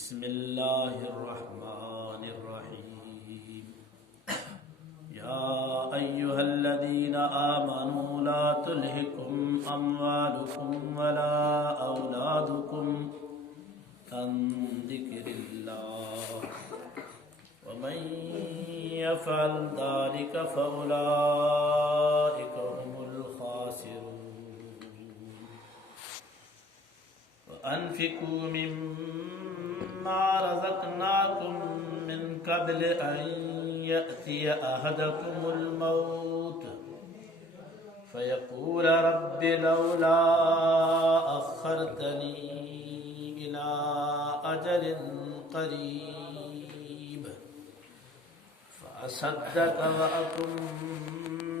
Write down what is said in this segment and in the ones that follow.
बिस्मिल्लाहिर्रहमानिर्रहीम। या अय्युहल्लज़ीना आमनू ला तुल्हिकुम अम्वालुकुम वला औलादुकुम अन ज़िक्रिल्लाह वमन यफ़अल ज़ालिका फ़उलाइका हुमुल ख़ासिरून। वअन्फ़िक़ू मिम्मा रज़क़नाकुम मिन क़ब्ल अन यअतिय अहदकुमुल मौत फ़यक़ूल रब्बि लौला अख़्ख़रतनी इला अजलिन क़रीब फ़असद्दक़ वअकुन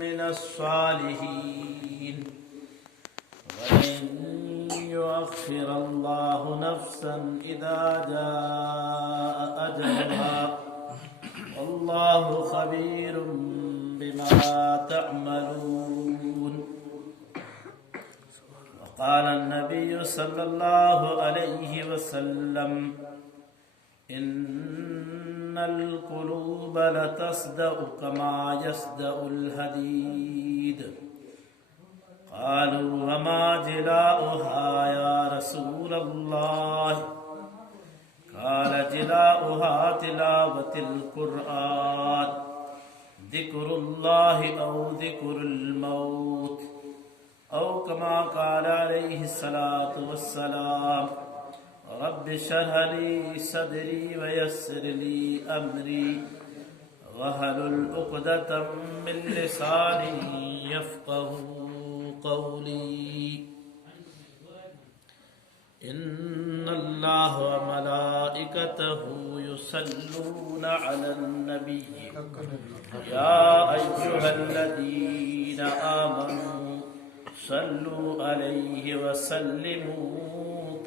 मिनस्सालिहीन वलन युअख़्ख़िरल्लाहु नफ़्सन इज़ा जाअ अजलुहा वल्लाहु ख़बीरुम बिमा तअमलून। वक़ाल अन्नबिय्यु सल्लल्लाहु अलैहि वसल्लम इन्नल क़ुलूब लतस्दअु कमा यस्दअुल हदीद। क़ालू वमा जिलाउहा या रसूलल्लाह। क़ाल जिलाउहा तिलावतुल क़ुरआन ज़िक्रुल्लाहि औ ज़िक्रुल मौत औ कमा क़ाल अलैहि सलातु वस्सलाम। रब्बि इश्रह ली सदरी वयस्सिर ली अमरी वहलुल उक़दतम मिन लिसानी यफ़क़हू क़ौली। इन्नल्लाह व मलाइकतहू युसल्लूना अलन नबी या अय्युहल्लज़ीना आमनू सल्लू अलैहि व सल्लिमू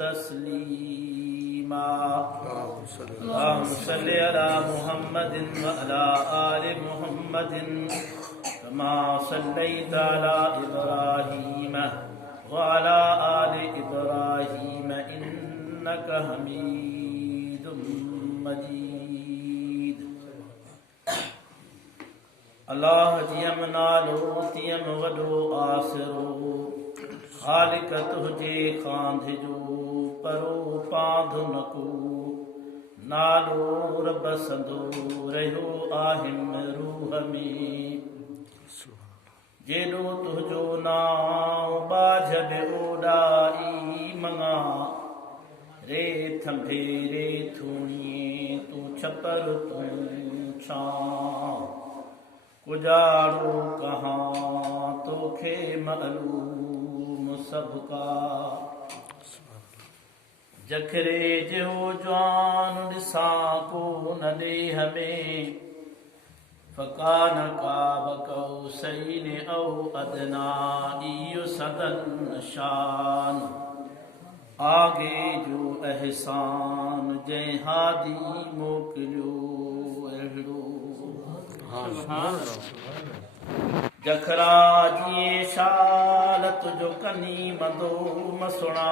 तस्लीमा। अल्लाहुम्मा सल्लि अला मुहम्मदिन व अला आलि मुहम्मदिन कमा सल्लैता अला इब्राहीम व अला आलि इब्राहीम इन्नका हमीदुम मजीद। अल्लाह जियम नालो तियम वॾो आसिरो ख़ालिक तुंहिंजे खांध जो परो पांध न को नालो रब संदो रहियो आहिम रूह में। जेॾो तुंहिंजो नाम बाझ बि ओॾाई मङा रे थंभे रे थूणीअ तूं छपर तूं छां कुजाड़ो कहाँ तोखे मालूम सबका। जखरे जो जवान ॾिसां को न ॾेह में फ़कान काब कौसैन औ अदना इहो सदन शान। आगे जो एहसान जंहिं हादी मोकिलियो अहिड़ो। जखरा जीअं शाल तुंहिंजो कनी मदो मसुणा।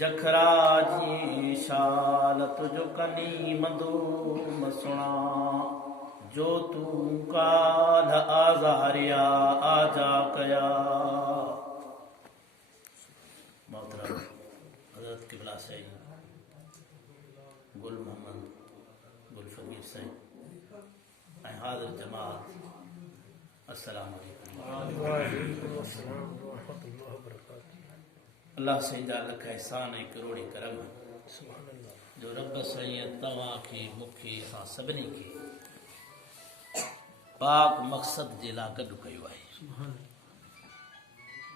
जखरा जीअं शाल तुंहिंजो कनी मदो मसुणा। जो तूं काल आज़ारिया आजा कया। मोहतरम हज़रत क़िबला साईं गुल मोहम्मद गुल फ़कीर साईं ऐं हाज़िर जमात अस्सलामु अलैकुम। अल्लाह साईं जा लख एहसान ऐं करोड़ी करम जो रब साईं तव्हांखे मूंखे असां सभिनी खे पाक मक़सद जे लाइ गॾु कयो आहे।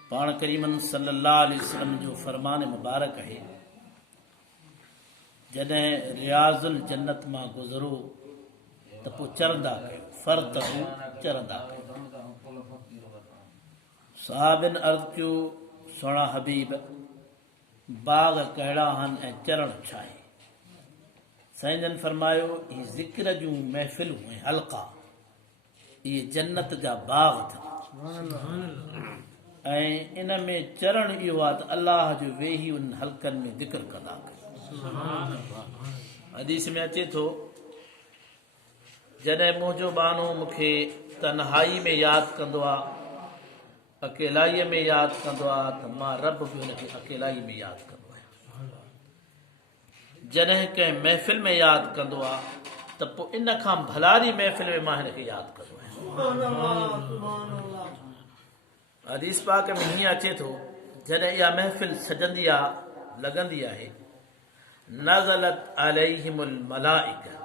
पाण करीमन सल्लल्लाहु अलैहि वसल्लम जो फरमान मुबारक आहे जॾहिं रियाज़ुल जन्नत मां गुज़रो त पोइ चरंदा कयो फ़र्त चरंदा कयो। सहाबिन अर्ज़ कयो सोणा हबीब बाग़ कहिड़ा आहिनि ऐं चरण छा आहे। साईं जन फरमायो ही ज़िक्र जूं महफ़िलूं ऐं हल्का इहे जन्नत जा बाग़ अथव ऐं इन में चरण इहो आहे त अलाह जो वेही उन हल्कनि में ज़िक्र कंदा कयो। हदीस में अचे थो जॾहिं मुंहिंजो बानो मूंखे तन्हाई में यादि कंदो आहे, अकेलाईअ में यादि कंदो आहे, त मां रब बि हुनखे अकेलाई में यादि कंदो आहियां। जॾहिं कंहिं महफ़िल में यादि कंदो आहे त पोइ इन खां भलारी महफ़िल में मां हिनखे यादि कंदो आहियां। हदीस पाक में हीअं अचे थो जॾहिं इहा महफ़िल सजंदी आहे, लॻंदी आहे, नज़लत अलैहिमुल मलाइका,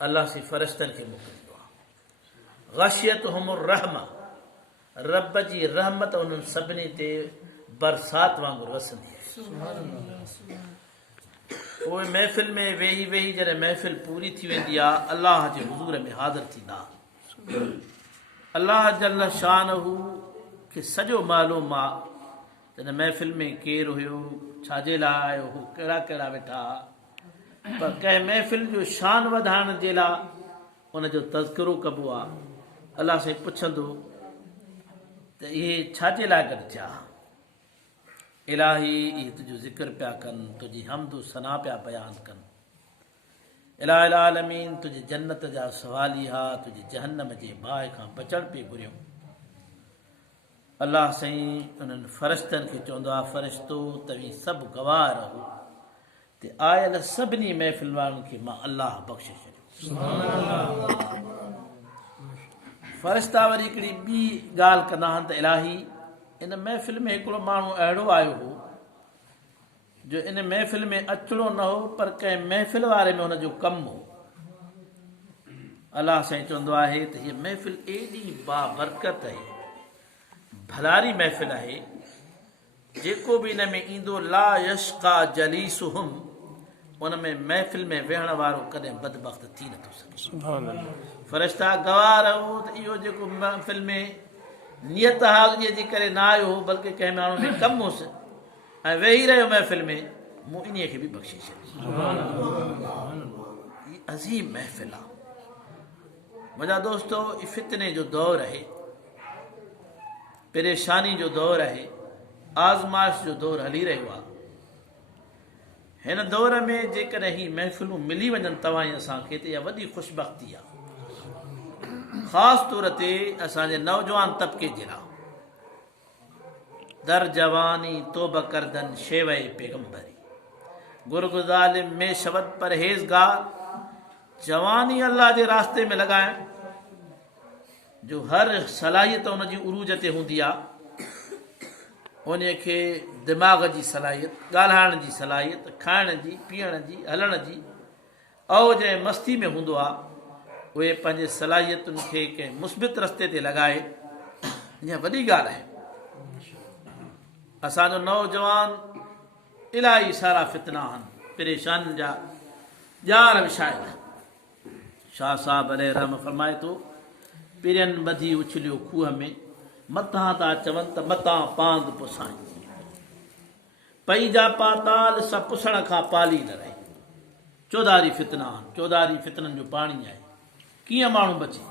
अल्लाह सी फ़रिश्तनि खे मोकिलींदो आहे। गशियतहुमुर रहमा, रब जी रहमत उन्हनि सभिनी ते बरसात वांगुरु वसंदी आहे। पोइ महफ़िल में वेही वेही जॾहिं महफ़िल पूरी थी वेंदी आहे, अल्लाह जे हुज़ूर में हाज़िर थींदा। अल्लाह जल शानहू खे सॼो मालूम आहे त हिन महफ़िल में केरु हुयो, छाजे लाइ आयो हो, कहिड़ा कहिड़ा वेठा। पर कंहिं महफ़िल जो शान वधाइण जे लाइ उनजो तज़किरो कबो आहे। अल्लाह सां पुछंदो त इहे छाजे लाइ गॾु थिया। इलाही इहे तुंहिंजो ज़िक्र पिया कनि, तुंहिंजी हमदो सना पिया बयानु कनि। इलाही आलमीन तुंहिंजी जन्नत जा सवालिहा, तुंहिंजी जहन्नम जे बाहि खां बचण पिए घुरियूं। अल्लाह साईं उन्हनि फ़रिश्तनि खे चवंदो आहे, फ़रिश्तो तव्हीं सभु गवाह रहो ते आयल सभिनी महफ़िल वारनि खे मां अल्लाह बख़्शे छॾियो। फ़रिश्ता वरी हिकिड़ी ॿी ॻाल्हि कंदा आहिनि त इलाही इन महफ़िल में हिकिड़ो माण्हू अहिड़ो आयो हो जो इन महफ़िल में अचिणो न हो, पर कंहिं महफ़िल वारे में हुनजो कमु हो। अल्लाह साईं चवंदो आहे त हीअ महफ़िल एॾी बाबरकत आहे, भलारी महफ़िल आहे, जेको बि इन में ईंदो ला यश्का जलीसुहुम, उन में महफ़िल में वेहण वारो कॾहिं बदबख़्त थी नथो सघे। फ़रिश्ता गवाह रहो त इहो जेको महफ़िल में नियत हाज़िरीअ जे करे न आयो हो, बल्कि कंहिं माण्हू में कमु हुउसि ऐं वेही रहियो महफ़िल में, मूं इन्हीअ खे बि बख़्शे छॾियो। अज़ीम महफ़िल आहे मुंहिंजा दोस्तो। ई फितने जो दौर आहे, परेशानी जो दौर आहे, आज़माइश जो दौर हली रहियो आहे। हिन दौर में जेकॾहिं ही महफ़िलूं मिली वञनि तव्हां ऐं असांखे, त इहा वॾी ख़ुशबख़्ती आहे, ख़ासि तौर ते असांजे नौजवान तबिके जे लाइ। दर जवानी तोब करदन शेवए पैगंबरी, गुरगुज़ालिम में शबद परहेज़गार, जवानी अल्लाह जे रास्ते में लॻाइण जो हर सलाहियत उनजी उरूज ते हूंदी आहे। उन खे दिमाग़ जी सलाहियत, ॻाल्हाइण जी सलाहियत, खाइण जी, पीअण जी, हलण जी, ऐं जंहिं मस्ती में हूंदो आहे, उहे पंहिंजे सलाहियतुनि खे कंहिं मुस्बित रस्ते ते लॻाए, इहा वॾी ॻाल्हि आहे। असांजो नौजवान इलाही सारा फितना आहिनि, परेशानियुनि जा ॼाण विछाइल। शाह साहब अलैहि रहम फरमाए थो, पिरनि ॿधी उछलियो खूह में, मथां था चवनि त मतां पांग पुसाई, पई जा पाताल स पुसण खां पाली न रहे। चौधारी फितना आहिनि, चौधारी फितननि जो पाणी आहे। कीअं माण्हू बचे?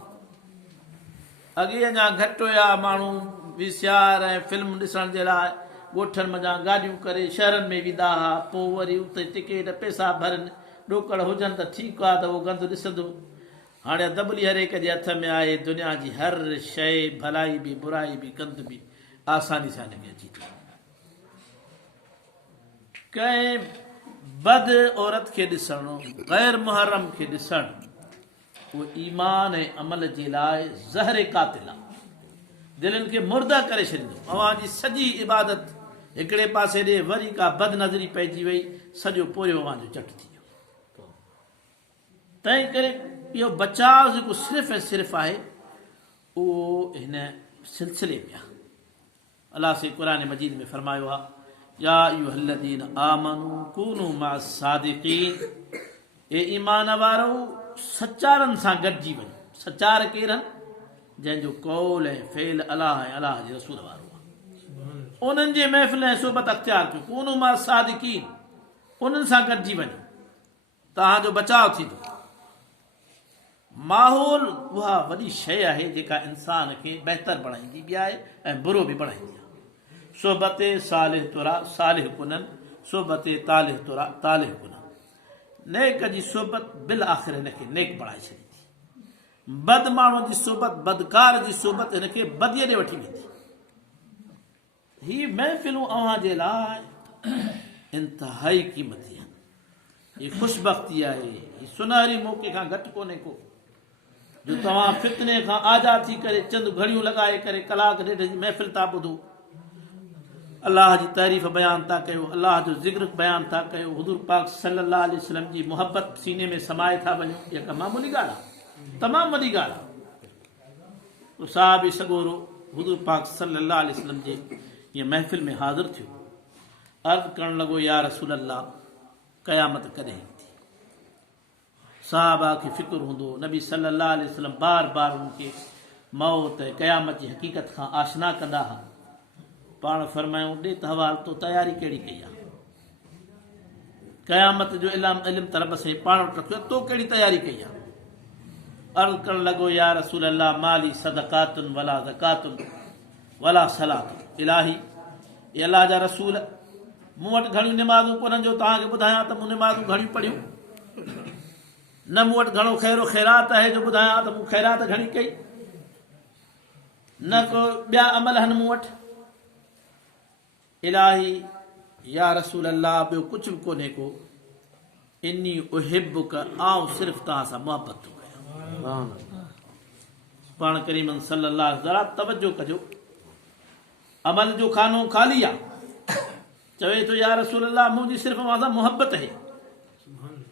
अॻे अञा घटि हुया माण्हू वीसीआर ऐं फिल्म ॾिसण जे लाइ ॻोठनि मंझां गाॾियूं करे शहरनि में वेंदा हुआ, पोइ वरी उते टिकेट पैसा भरनि, ॾोकड़ हुजनि त ठीकु आहे त उहो गंद ॾिसंदो। हाणे दबली हर एक जे हथ में आहे, दुनिया जी हर शइ, भलाई बि, बुराई बि, गंद बि आसानी सां हिनखे अची थी। कंहिं बद औरत खे ॾिसणु, ग़ैर मुहर्रम खे ॾिसणु, उहो ईमान ऐं अमल जे लाइ ज़हर कातिल आहे, दिलनि खे मुर्दा करे छॾींदो। अव्हांजी सॼी इबादत हिकिड़े पासे ॾे, वरी का बद नज़री पइजी वई, सॼो पोरियो अव्हांजो चट थी वियो। तंहिं करे इहो बचाव जेको सिर्फ़ु ऐं सिर्फ़ु आहे, उहो हिन सिलसिले में आहे। अलाह से क़ुर मजीद में फरमायो आहे, या अय्युहल्लज़ीन आमनू कूनू मअस सादिक़ीन, ए ईमान वारो सचारनि सां गॾिजी वञो। सचार केरु आहिनि? जंहिंजो कौल ऐं फेल अलाह ऐं अलाह जे रसूल वारो आहे। उन्हनि जे महफ़िल ऐं सोबत अख़्तियार कयो। कूनू मअस सादिक़ीन, उन्हनि सां गॾिजी वञो, तव्हांजो बचाव थींदो। माहौल उहा वॾी शइ आहे जेका इंसान खे बहितर बणाईंदी बि आहे ऐं बुरो बि बणाईंदी आहे। सोबत सालिह तुरा सालिह कुननि, सोबत तालिह तो तालिह गुना नेक जी सोबत बिल आख़िर हिनखे नेक बणाए छॾींदी बद माण्हू जी सोबत बदकार जी सोबत हिनखे बदीअ ॾे वठी वेंदी ही महफ़िलूं अव्हां जे लाइ इंतिहाई क़ीमती आहिनि ही ख़ुशबख़्ती आहे ही सुनहरी मौक़े खां घटि कोन्हे को जो तव्हां फितने खां आज़ाद थी करे चंद घड़ियूं लॻाए करे कलाक ॾेढ जी महफ़िल था ॿुधो अल्लाह जी तारीफ़ बयान था कयो अल्लाह जो ज़िक्र बयान था कयो हुज़ूर पाक सल्लल्लाहु अलैहि वसल्लम जी मोहब्बत सीने में समाए था वञो इहा का मामूली ॻाल्हि आहे तमामु वॾी ॻाल्हि आहे साहबी सॻोरो हुज़ूर पाक सल्लल्लाहु अलैहि वसल्लम जे हीअ महफ़िल में हाज़िर थियो अर्ज़ु करणु लॻो या रसूल अल्लाह क़यामत कॾहिं ईंदी साहबा खे फ़िक्र हूंदो नबी सल्लल्लाहु अलैहि वसल्लम बार बार उनखे मौत क़यामत जी हक़ीक़त खां आशना कंदा हुआ पाण फरमायूं ॾे त हवाल तो तयारी कहिड़ी कई आहे क़यामत जो इल्मु त रब साईं पाण वटि रखियो तो कहिड़ी तयारी कई आहे अर्ज़ु करणु लॻो या रसूल अल्लाह माली सदक़ातुन वला ज़कातुन वला सलातुन इलाही ये अल्लाह जा रसूल मूं वटि घणियूं निमाज़ूं कोन्हनि जो तव्हांखे ॿुधायां त मूं निमाज़ूं घणियूं पढ़ियूं न मूं वटि घणो ख़ैरो ख़ैरात आहे जो ॿुधायां त मूं ख़ैरात घणी कई न को ॿिया अमल आहिनि मूं वटि इलाही या रसूल अल्लाह ॿियो कुझु बि कोन्हे को इन्नी उहिब्बुक आउं सिर्फ़ु तव्हां सां मुहबत थो कयां पाण करीमन सल्लल्लाहु अलैहि वसल्लम तवजो कजो अमल जो खानो ख़ाली आहे चवे तो या रसूल अल्लाह मुझी सिर्फ असां मोहब्बत है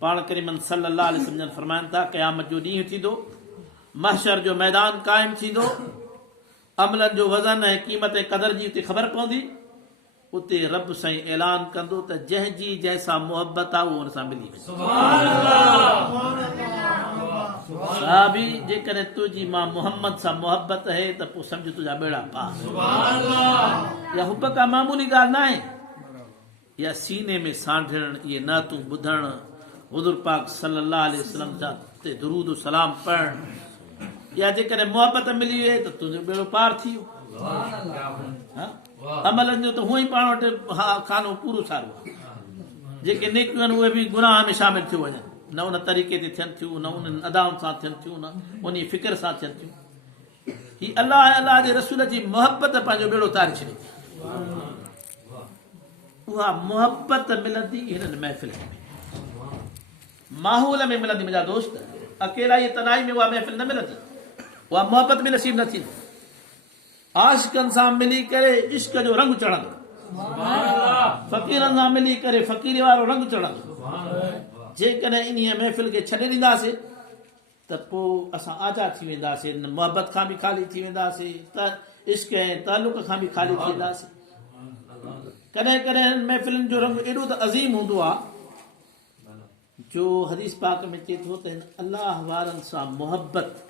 पाण करीमन सल्लल्लाहु अलैहि वसल्लम फरमाइनि था क़यामत जो ॾींहुं थींदो महशर जो मैदान क़ाइम थींदो अमलनि जो वज़न ऐं क़ीमत ऐं क़दर जी उते ख़बर पवंदी उते रब साईं ऐलान कंदो त जंहिंजी जंहिंसां मोहब्बत आहे उहो हुन सां मिली वेंदो साहबी जेकॾहिं तुंहिंजी मां मोहम्मद सां मोहब्बत आहे त पोइ सम्झ तुंहिंजा ॿेड़ा पार इहा हुब का मामूली ॻाल्हि न आहे या सीने में सांढणु इहे न तूं ॿुधणु हुज़ूर पाक सल्लल्लाहु अलैहि वसल्लम जा ते दुरूद सलाम पढ़णु या जेकॾहिं मोहब्बत मिली वई त तुंहिंजो ॿेड़ो पार थी वियो अमलनि जो त हूअं ई पाण वटि खानो पूरो सारो आहे जेके नेकियूं आहिनि उहे बि गुनाह में शामिल थी वञनि न उन तरीक़े ते थियनि थियूं न उन्हनि अदाउनि सां थियनि थियूं न उन फ़िक्र सां थियनि थियूं ही अलाह अलाह जे रसूल जी मोहब्बत पंहिंजो ॿेड़ो तारे छॾे थी उहा मोहब्बत मिलंदी हिननि महफ़िल में माहौल में मिलंदी मुंहिंजा दोस्त अकेला ये तनाई में उहा महफ़िल न मिलंदी उहा मोहब्बत में नसीब न थींदी आशिकनि सां मिली करे इश्क जो रंग चढ़ंदो फ़क़ीरनि सां मिली करे फ़क़ीरी वारो रंग चढ़ंदो जेकॾहिं इन महफ़िल खे छॾे ॾींदासीं त पोइ असां आज़ाद थी वेंदासीं मोहब्बत खां बि ख़ाली थी वेंदासीं त इश्क ऐं तालुक़ खां बि ख़ाली थी वेंदासीं कॾहिं कॾहिं महफ़िलुनि जो रंग एॾो त अज़ीम हूंदो आहे जो हदीस पाक में चए थो त हिन अलाह वारनि सां मोहब्बत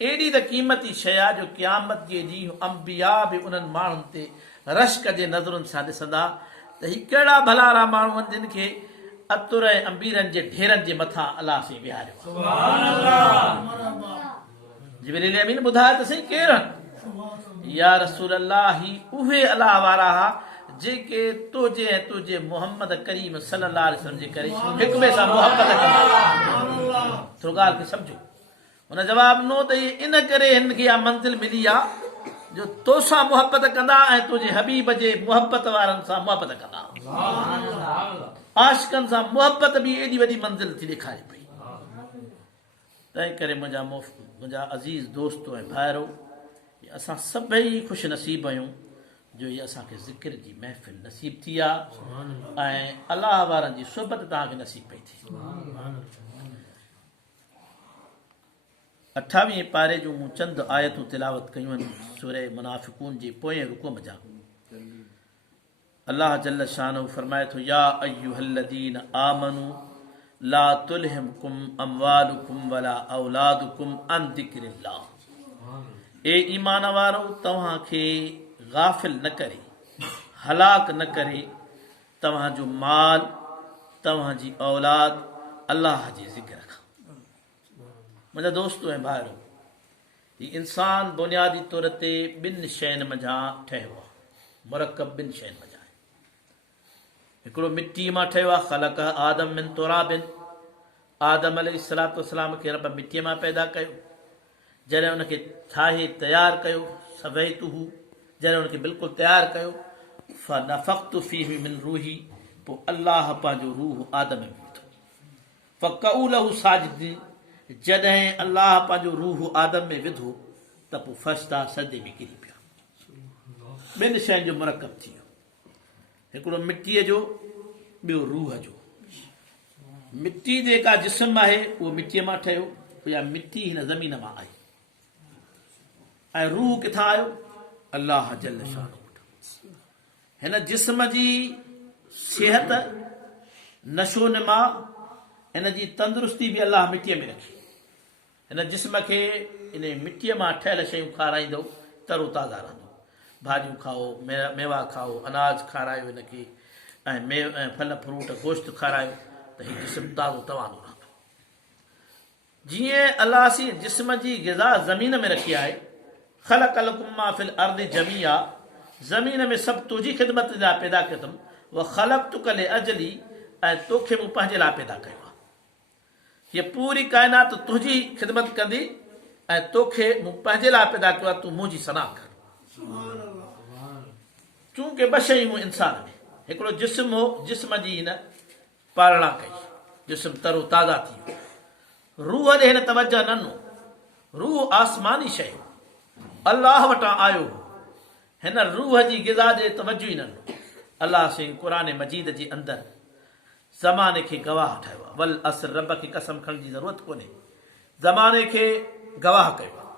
एॾी त क़ीमती शइ आहे जो क़यामत जे ॾींहुं अंबिया बि उन्हनि माण्हुनि ते रश्क जे नज़रुनि सां ॾिसंदा त ही कहिड़ा भलारा माण्हू आहिनि जिन खे अतुर ऐं अंबीरनि जे ढेरनि जे मथां अलाह साईं विहारियो जिब्रील अमीन ॿुधायो त साईं केरु आहिनि या रसूल अल्लाह ही उहे अलाह वारा हुआ जेके तुंहिंजे ऐं तुंहिंजे मोहम्मद करीम सल्लल्लाहु अलैहि वसल्लम जे करे हिक ॿिए सां मोहब्बत कंदा थोरो ॻाल्हि खे सम्झो हुन जवाब ॾिनो त इन करे हिन खे इहा मंज़िल मिली आहे जो तोसां मोहब्बत कंदा ऐं तुंहिंजे हबीब जे मोहब्बत वारनि सां मोहब्बत कंदा आशिकनि सां मोहब्बत बि एॾी वॾी मंज़िल थी ॾेखारे पई तंहिं करे मुंहिंजा अज़ीज़ दोस्तो ऐं भाइरो असां सभई ख़ुशि नसीब आहियूं जो इहा असांखे ज़िक्र जी महफ़िल नसीब थी आहे ऐं अलाह वारनि जी सोबत तव्हांखे नसीब पई थी 28 पारे जूं मूं चंद आयतूं तिलावत कयूं आहिनि सूरह मुनाफ़िक़ून जे पोएं रुको जा अल्लाह जल्ल शानहू फरमाए थो या अय्युहल्लज़ीन आमनू ला तुल्हिमकुम अमवालुकुम वला औलादुकुम अन ज़िक्रिल्लाह ए ईमान वारो तव्हांखे गाफ़िल न करे हलाक न करे तव्हांजो माल तव्हांजी औलाद अल्लाह जे ज़िक्र खां मुंहिंजा दोस्तो ऐं भाइरो हीउ इंसान बुनियादी तौर ते ॿिनि शयुनि मंझां ठहियो आहे मुरकब ॿिनि शयुनि मंझां हिकिड़ो मिटीअ मां ठहियो आहे, ख़लक़ आदम मिन तुराबिन, आदम अलैहिस्सलातु वस्सलाम खे रब मिटीअ मां पैदा कयो। जॾहिं उनखे ठाहे तयारु कयो, सवैतुहू, जॾहिं उनखे बिल्कुलु तयारु कयो, फनफ़ख्तु फ़ीहि मिन रूही, पोइ अल्लाह पंहिंजो रूह आदम में विधो। फ़क़ऊ लहू साजिदीन, जॾहिं अल्लाह पंहिंजो रूह आदम में विधो त पोइ फस्ता सदे में किरी पिया। ॿिनि शयुनि जो मुरकब थी वियो, हिकिड़ो मिटीअ जो, ॿियो रूह जो। मिटी जेका जिस्म आहे उहो मिटीअ मां ठहियो, या मिटी हिन ज़मीन मां आई, ऐं रूह किथां आयो? अल्लाह जल शान। हिन जिस्म जी सिहत, नशो नमा, हिन जी तंदुरुस्ती बि अल्लाह मिटीअ में रखी। हिन जिस्म खे इन मिटीअ मां ठहियल शयूं खाराईंदो, तरो ताज़ा रहंदो। भाॼियूं खाओ, मेवा खाओ, अनाज खारायो हिनखे, ऐं फल फ्रूट गोश्त खारायो त हीउ जिस्म ताज़ो तवानो रहंदो। जीअं अल्लाह सी जिस्म जी ग़िज़ा ज़मीन में रखी आहे, ख़लक़ लकुम मा फ़िल अर्दि जमीआ, ज़मीन में सभु तुंहिंजी ख़िदमत लाइ पैदा कयो अथमि। व ख़लक़तुका लिअजली, ऐं तोखे मूं पंहिंजे लाइ पैदा कयो आहे। हीअ पूरी काइनात तुंहिंजी ख़िदमत कंदी, ऐं तोखे मूं पंहिंजे लाइ पैदा कयो आहे, तूं मुंहिंजी सना कर। चूंकि ॿ शयूं इंसान में, हिकिड़ो जिस्म हो, जिस्म जी हिन पालना कई, जिस्म तरो ताज़ा थी वियो। रूह ॾे हिन तवजह न ॾिनो, रूह आसमानी शइ अल्लाह वटां आयो, हिन रूह जी ग़िज़ा जे तवजो ई न ॾिनो। अल्लाह से क़ुरान मजीद जे अंदरि ज़माने खे गवाह ठाहियो आहे। वल असर, रब खे कसम खणण जी ज़रूरत कोन्हे, ज़माने खे गवाह कयो आहे।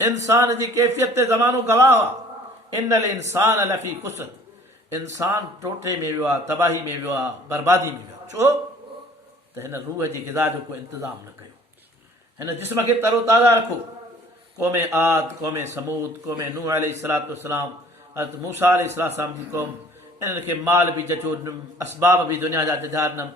इंसान जी कैफ़ियत ते ज़मानो गवाह आहे। इन्नल इंसान लफ़ी ख़ुस्र, इंसान टोटे में वियो आहे, तबाही में वियो आहे, बर्बादी में वियो आहे। छो त हिन रूह जी ग़िज़ा जो को इंतज़ाम न कयो, हिन जिस्म खे तरो ताज़ा रखो। क़ौमे आद, क़ौमे समूद, क़ौमे नूह अलैहिस्सलातु वस्सलाम, हज़रत मूसा अलैहिस्सलाम जी क़ौम, इन्हनि खे माल बि जचो ॾिनमि, असबाब बि दुनिया जा जझा ॾिनमि।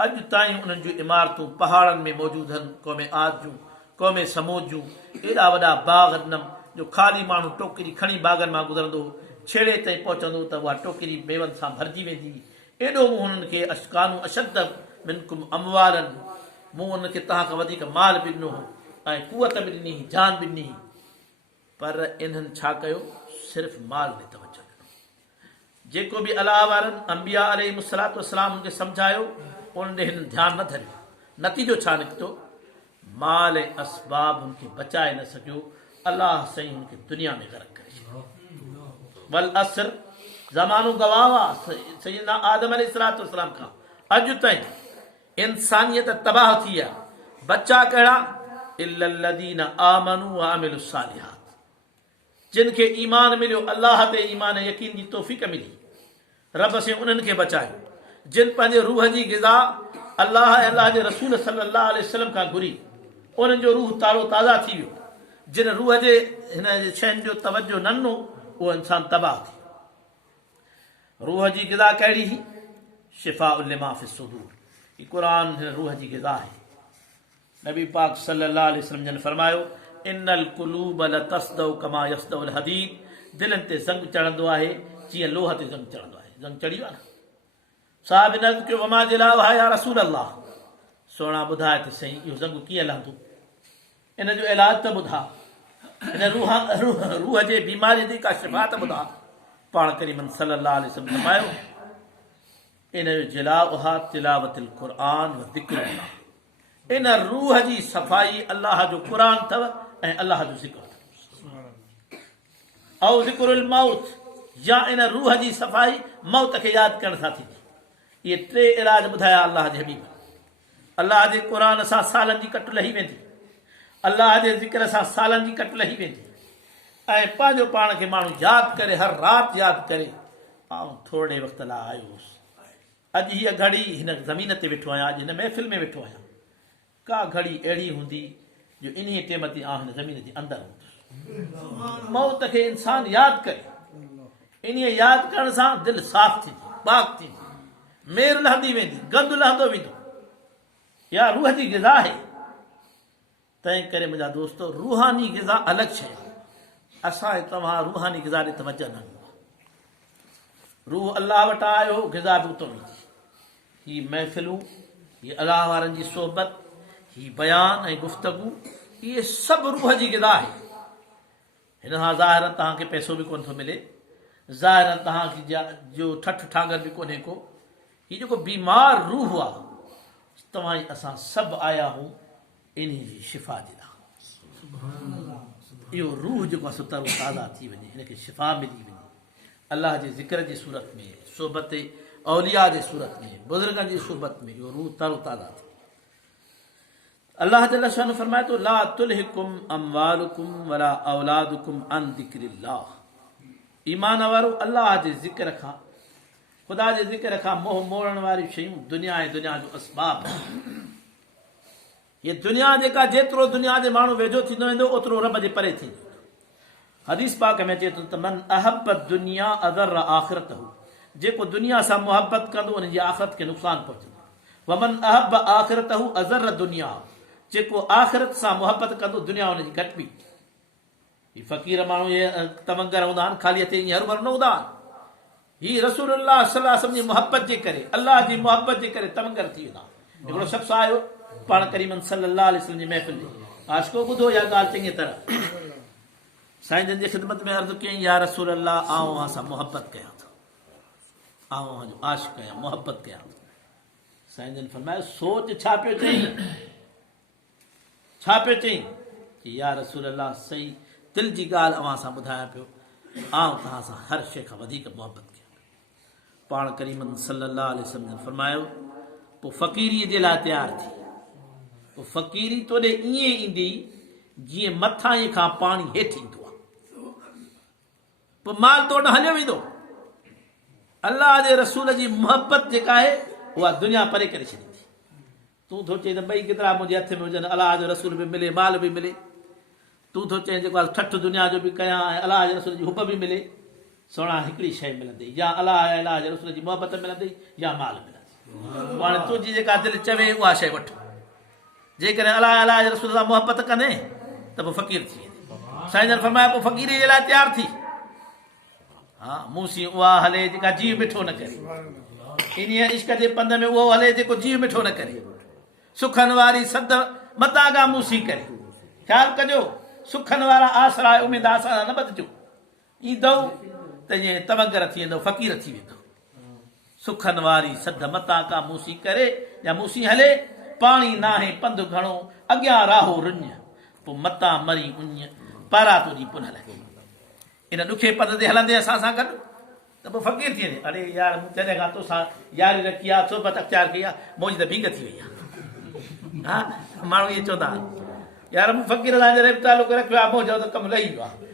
अॼु ताईं उन्हनि जूं इमारतूं पहाड़नि में मौजूदु आहिनि, क़ौमे आद जूं, क़ौमे समूद जूं। एॾा वॾा बाग़ ॾिनमि जो ख़ाली माण्हू टोकरी खणी बाग़नि मां गुज़रंदो, छेड़े ताईं पहुचंदो त उहा टोकरी मेवनि सां भरिजी वेंदी। एॾो मूं हुननि खे अशकानू अशद मिनकुम अमवालनि, मूं हुनखे तव्हां खां वधीक माल बि ॾिनो, ऐं कुवत बि ॾिनी, जान बि ॾिनी। पर इन्हनि छा कयो? सिर्फ़ु माल ॾे तवजो ॾिनो। जेको बि अलाह वारनि अंबिया अलैहिस्सलातु वस्सलाम हुनखे सम्झायो, उन ॾे हिननि ध्यानु न धरियो। नतीजो छा निकितो? माल ऐं असबाब हुनखे बचाए न सघियो, अल्लाह साईं हुनखे दुनिया में ग़रक़ करे छॾियो। वल असर, ज़मानो गवाह आहे सैयदना आदम अलैहिस्सलातु वस्सलाम खां अॼु ताईं इंसानियत तबाह थी आहे। बच्चा कहिड़ा? इल्लल्लज़ीना आमनू व अमिलुस सालिहात, जिन खे ईमान मिलियो, अल्लाह ते ईमान यकीन जी तौफ़ीक़ मिली, रब से उन्हनि खे बचायो। जिन पंहिंजे रूह जी ग़िज़ा अल्लाह ऐं अल्लाह जे रसूल सल्लल्लाहु अलैहि वसल्लम खां घुरी, उन्हनि जो रूह तारो ताज़ा थी वियो। जिन रूह जे हिन शयुनि जो तवजो न ॾिनो, उहो इंसान तबाह थी। रूह जी ग़िज़ा कहिड़ी हुई? शिफ़ाउल लिमा फ़िस सुदूर, ही क़ुरान हिन रूह जी ग़िज़ा आहे। नबी पाक सल्लल्लाहु अलैहि वसल्लम जन फरमायो, इन्नल कुलूब लतस्दउ कमा यस्दउल हदीद, दिलनि ते ज़ंग चढ़ंदो आहे जीअं लोह ते ज़ंग चढ़ंदो आहे। ज़ंग चढ़ी वियो आहे न। साहिब नज़्र कयो, वमा जिलाउ हा या रसूल अल्लाह, सोना ॿुधाए त सही इहो ज़ंग कीअं लहंदो, इन जो इलाज त ॿुधा, हिन रूह जे बीमारी जी का शिफ़ा त ॿुधा। पाण करीम सल्लल्लाहु अलैहि वसल्लम फरमायो, इन जो जिलाउ हा तिलावतुल क़ुरान व ज़िक्रुल्लाह, इन रूह जी सफ़ाई अल्लाह जो क़ुर अथव ऐं अल्लाह जो ज़िक्र अथव। औ ज़िक्रुल मौत, या इन रूह जी सफ़ाई मौत खे यादि करण सां थींदी। इहे टे इलाज ॿुधाया अल्लाह जे हबीब। अल्लाह जे क़ुर सां सालनि जी कट लही वेंदी, अल्लाह जे ज़िक्र सां सालनि जी कट लही वेंदी, ऐं पंहिंजो पाण खे माण्हू यादि करे, हर राति यादि करे, आउं थोरे वक़्त लाइ आयो हुउसि, अॼु हीअ घड़ी हिन ज़मीन ते वेठो आहियां, अॼु हिन महफ़िल में वेठो आहियां। का घड़ी अहिड़ी हूंदी जो इन टाइम ते आउं हिन ज़मीन जे अंदरि हूंदुसि। मौत खे इंसान यादि करे, इन यादि करण सां दिलि साफ़ थींदी, पाक थींदी, मेर लहंदी वेंदी, गंद लहंदो वेंदो। या रूह जी ग़िज़ा आहे। तंहिं करे मुंहिंजा दोस्तो, रूहानी ग़िज़ा अलॻि शइ आहे। असां तव्हां रूहानी ग़िज़ा ॾे तवजो न ॾिनो। रूह अल्लाह वटां आयो, ग़िज़ा बि उतां मिली। ही महफ़िलूं, ही अलाह वारनि जी सोहबत, ही बयान ऐं गुफ़्तगू, इहे सभु रूह जी ग़िज़ा आहे। हिन सां ज़ाहिरन तव्हांखे पैसो बि कोन थो मिले, ज़ाहिरन तव्हांखे जो ठठ ठांगर बि कोन्हे को। हीउ जेको बीमार रूह आहे, तव्हां जी असां सभु आया हूं इन जी शिफ़ा जे लाइ। इहो रूह जेको आहे सो तरो ताज़ा थी वञे, हिनखे शिफ़ा मिली वञे अलाह जे ज़िक्र जी सूरत में, सोहबत औलिया जे सूरत में, बुज़ुर्गनि जी सोहबत में इहो रूह तरो ताज़ा थी। अल्लाह जल शान फरमाए थो, ला तुलहिकुम अमवालुकुम वला औलादुकुम अन ज़िक्रिल्लाह। ईमान वारो अल्लाह जे ज़िक्र खां, ख़ुदा जे ज़िक्र खां मोह मोड़ण वारियूं शयूं दुनिया ऐं दुनिया जो असबाब। ये दुनिया जेका जेतिरो दुनिया जे माण्हू वेझो थींदो वेंदो ओतिरो रब जे परे थींदो। हदीस पाक में अचे थो त मन अहब दुनिया अदर आख़िरत हो, जेको दुनिया सां मोहबत कंदो उन जी आख़िरत खे नुक़सान पहुचंदो। वमन अहब आख़िरत हू अज़र दुनिया, जेको आख़िरत सां मोहबत कंदो दुनिया उन जी घटि बि। ही फ़क़ीर माण्हू ये तमंगर हूंदा आहिनि, ख़ाली हथे ईअं हरूभरू न हूंदा आहिनि। ही रसूलुल्लाह सल्लल्लाहु अलैहि वसल्लम जी मोहबत जे करे, अल्लाह जी मोहबत जे करे तमंगर थी वेंदा। हिकिड़ो शख़्स आयो पाण करीमन सल्लल्लाहु अलैहि वसल्लम जी महफ़िल में, आशिको ॿुधो इहा ॻाल्हि चङी तरह। साईं जन जी ख़िदमत में अर्ज़ु कयईं, या रसूल अल्लाह, आउं अव्हां सां मोहबत कयां थो, आउं अव्हां जो आशिक़ आहियां, मोहबत कयां थो। साईं जन फरमायो, सोच छा पियो चईं, छा पियो चईं? कि या रसूल अल्लाह, सही दिलि जी ॻाल्हि अव्हां सां ॿुधायां पियो, आउं तव्हां सां हर शइ खां वधीक मोहबत कयां। पाण करीमन सल्लल्लाहु अलैहि वसल्लम फरमायो, पोइ फ़क़ीरीअ जे लाइ तयारु थी। पोइ फ़क़ीरी तोॾे ईअं ईंदी जीअं मथां खां पाणी हेठि ईंदो आहे, पोइ माल तोॾ हलियो वेंदो। अल्लाह जे रसूल जी मोहबत जेका आहे उहा दुनिया परे करे छॾींदी। तूं थो चई त ॿई केतिरा मुंहिंजे हथ में हुजनि, अलाह जो रसूल बि मिले, माल बि मिले। तूं थो चई जेको आहे ठठ दुनिया जो बि कयां ऐं अलाह जे रसूल जी हुब बि मिले। सोणा हिकिड़ी शइ मिलंदी, या अलाह ऐं अलाह जे रसूल जी मोहबत मिलंदी, या माल मिलंदी। हाणे तुंहिंजी जेका दिलि चवे उहा शइ वठि। जेकॾहिं अलाह अलाह जे रसूल सां मोहबत कंदे त पोइ फ़क़ीर थी वेंदे। साईं जन फरमाया, पोइ फ़क़ीरी जे लाइ तयारु थी। हा, मूंसी उहा हले जेका जीव मिठो न करे, इन इश्क जे पंध में उहो हले जेको जीव मिठो न करे। सुखनि वारी सद मतागा मूसी करे। ख़्यालु कजो, सुखनि वारा आसरा उमेद आसरा न बदिजो। ईंदो त ईअं तमंगर थी वेंदो, फ़क़ीर थी वेंदो। सुखनि वारी सद मतागा मूसी करे, या मूसी हले, पाणी नाहे पंधु घणो, अॻियां राहो रुञ, पोइ मतां मरी उञ, पारा तुंहिंजी पुनल। इन ॾुखे पंध ते हलंदे असां सां गॾु त पोइ फ़क़ीर थी वेंदे। अरे यार, मूं जॾहिं खां तोसां यारी रखी आहे, सोबत अख़्तियार कई आहे, मुंहिंजी त भींग थी वई आहे। हा, माण्हू इहे चवंदा यार, मूं फ़क़ीर सां जॾहिं तालुक रखियो आहे, मुंहिंजो त कमु लही वियो आहे।